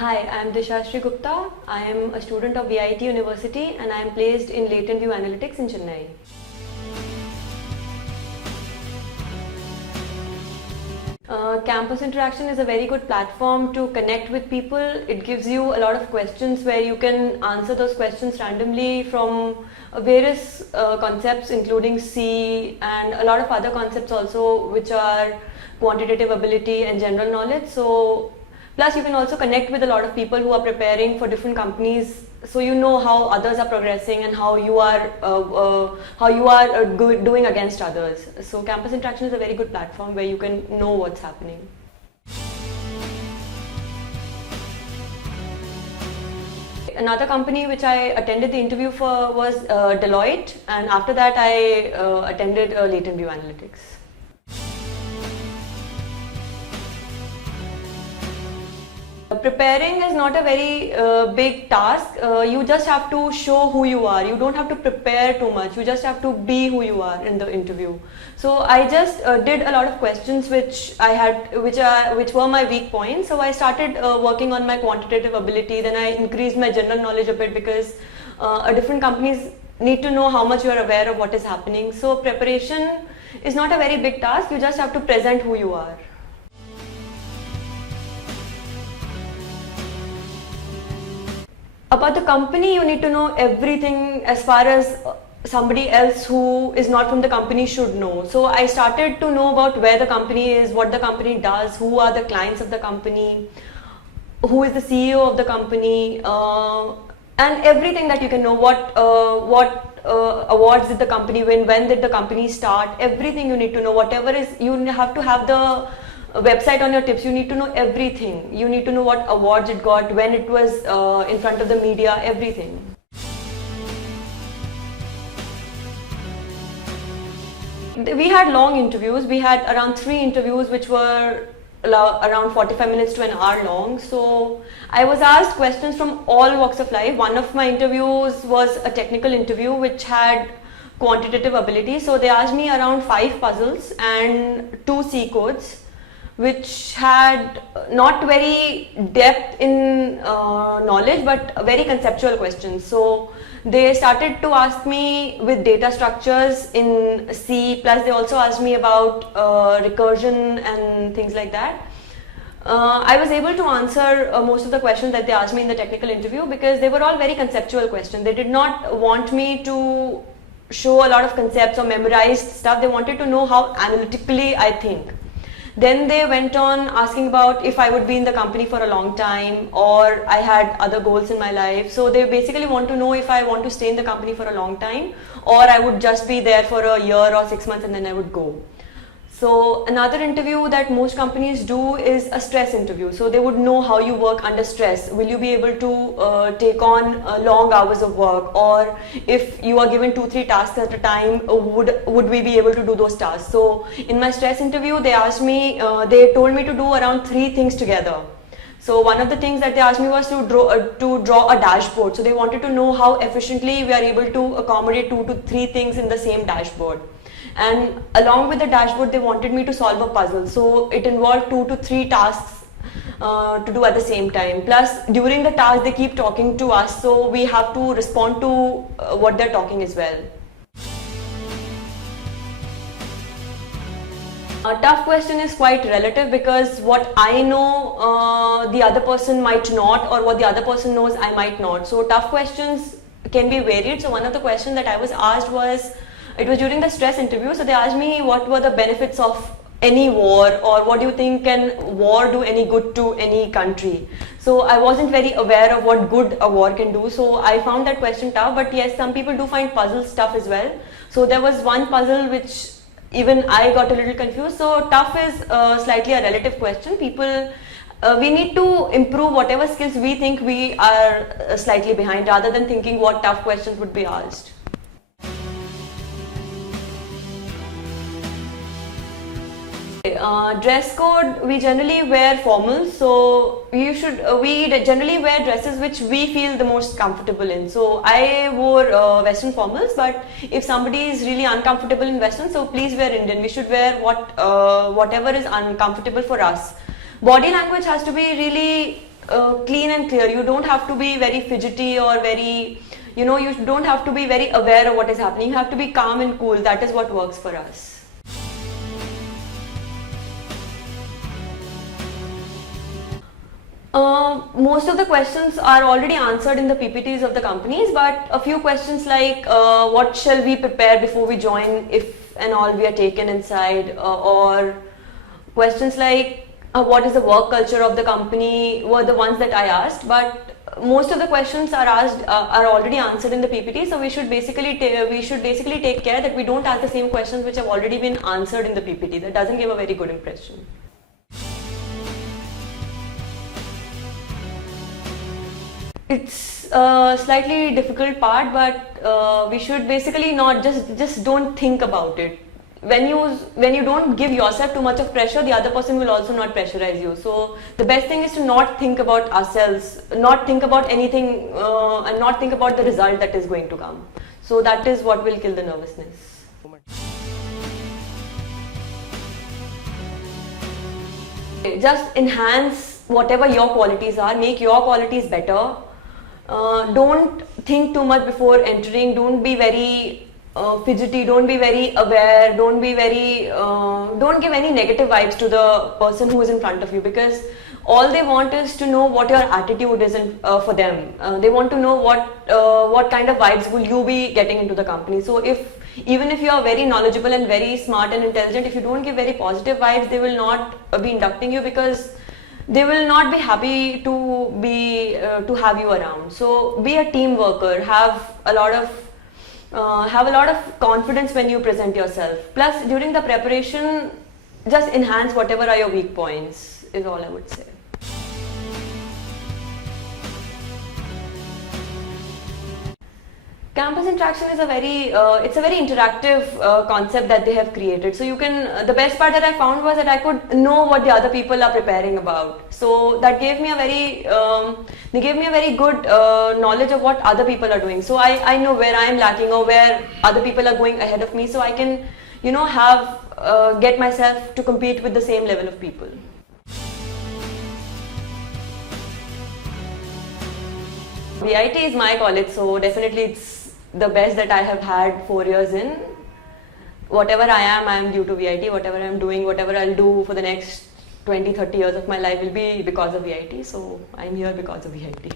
Hi, I am Dishashree Gupta. I am a student of VIT University and I am placed in LatentView Analytics in Chennai. Campus interaction is a very good platform to connect with people. It gives you a lot of questions where you can answer those questions randomly from various concepts including C and a lot of other concepts also, which are quantitative ability and general knowledge. So plus you can also connect with a lot of people who are preparing for different companies, so you know how others are progressing and how you are doing against others. So campus interaction is a very good platform where you can know what's happening. Another company which I attended the interview for was Deloitte, and after that I attended LatentView Analytics. Preparing is not a very big task. You just have to show who you are. You don't have to prepare too much. You just have to be who you are in the interview. So I just did a lot of questions which were my weak points. So I started working on my quantitative ability. Then I increased my general knowledge a bit because different companies need to know how much you are aware of what is happening. So preparation is not a very big task. You just have to present who you are. About the company, you need to know everything as far as somebody else who is not from the company should know. So I started to know about where the company is, what the company does, who are the clients of the company, who is the CEO of the company, and everything that you can know. What awards did the company win, when did the company start, everything you need to know. Whatever is, you have to have the website on your tips. You need to know everything. You need to know what awards it got, when it was in front of the media, everything. We had long interviews. We had around 3 interviews which were around 45 minutes to an hour long. So I was asked questions from all walks of life. One of my interviews was a technical interview which had quantitative ability. So they asked me around 5 puzzles and 2 C codes, which had not very depth in knowledge but very conceptual questions. So they started to ask me with data structures in C, plus they also asked me about recursion and things like that. I was able to answer most of the questions that they asked me in the technical interview because they were all very conceptual questions. They did not want me to show a lot of concepts or memorized stuff. They wanted to know how analytically I think. Then they went on asking about if I would be in the company for a long time or I had other goals in my life. So they basically want to know if I want to stay in the company for a long time or I would just be there for a year or 6 months and then I would go. So another interview that most companies do is a stress interview. So they would know how you work under stress. Will you be able to take on long hours of work, or if you are given 2-3 tasks at a time, would we be able to do those tasks? So in my stress interview, they asked me, they told me to do around 3 things together. So one of the things that they asked me was to draw a dashboard. So they wanted to know how efficiently we are able to accommodate 2 to 3 things in the same dashboard. And along with the dashboard, they wanted me to solve a puzzle. So it involved 2 to 3 tasks to do at the same time. Plus, during the task, they keep talking to us, so we have to respond to what they're talking as well. A tough question is quite relative because what I know, the other person might not, or what the other person knows, I might not. So tough questions can be varied. So one of the questions that I was asked was, it was during the stress interview, so they asked me what were the benefits of any war, or what do you think, can war do any good to any country? So I wasn't very aware of what good a war can do, so I found that question tough. But yes, some people do find puzzle stuff as well. So there was one puzzle which even I got a little confused. So tough is slightly a relative question. People, we need to improve whatever skills we think we are slightly behind, rather than thinking what tough questions would be asked. Dress code, we generally wear formals, so we generally wear dresses which we feel the most comfortable in. So I wore western formals, but if somebody is really uncomfortable in western, so please wear Indian. We should wear whatever is uncomfortable for us. Body language has to be really clean and clear. You don't have to be very fidgety or very, you don't have to be very aware of what is happening. You have to be calm and cool. That is what works for us. Most of the questions are already answered in the PPTs of the companies, but a few questions like what shall we prepare before we join if and all we are taken inside, or questions like what is the work culture of the company were the ones that I asked, but most of the questions are already answered in the PPT, so we should basically take care that we don't ask the same questions which have already been answered in the PPT. That doesn't give a very good impression. It's a slightly difficult part, but we should basically not just don't think about it. When you don't give yourself too much of pressure, the other person will also not pressurize you. So the best thing is to not think about ourselves, not think about anything, and not think about the result that is going to come. So that is what will kill the nervousness. Just enhance whatever your qualities are, make your qualities better. Don't think too much before entering, don't be very fidgety, don't be very aware, don't give any negative vibes to the person who is in front of you, because all they want is to know what your attitude is for them. They want to know what kind of vibes will you be getting into the company. So even if you are very knowledgeable and very smart and intelligent, if you don't give very positive vibes, they will not be inducting you, because they will not be happy to have you around. So be a team worker, have a lot of confidence when you present yourself. Plus, during the preparation, just enhance whatever are your weak points, is all I would say. Campus interaction is a very interactive concept that they have created. So you can, the best part that I found was that I could know what the other people are preparing about. So that gave me a very good knowledge of what other people are doing. So I know where I am lacking or where other people are going ahead of me. So I can, get myself to compete with the same level of people. VIT is my college, so definitely it's the best that I have had 4 years in. Whatever I am due to VIT. Whatever I'm doing, whatever I'll do for the next 20-30 years of my life will be because of VIT. So I'm here because of VIT.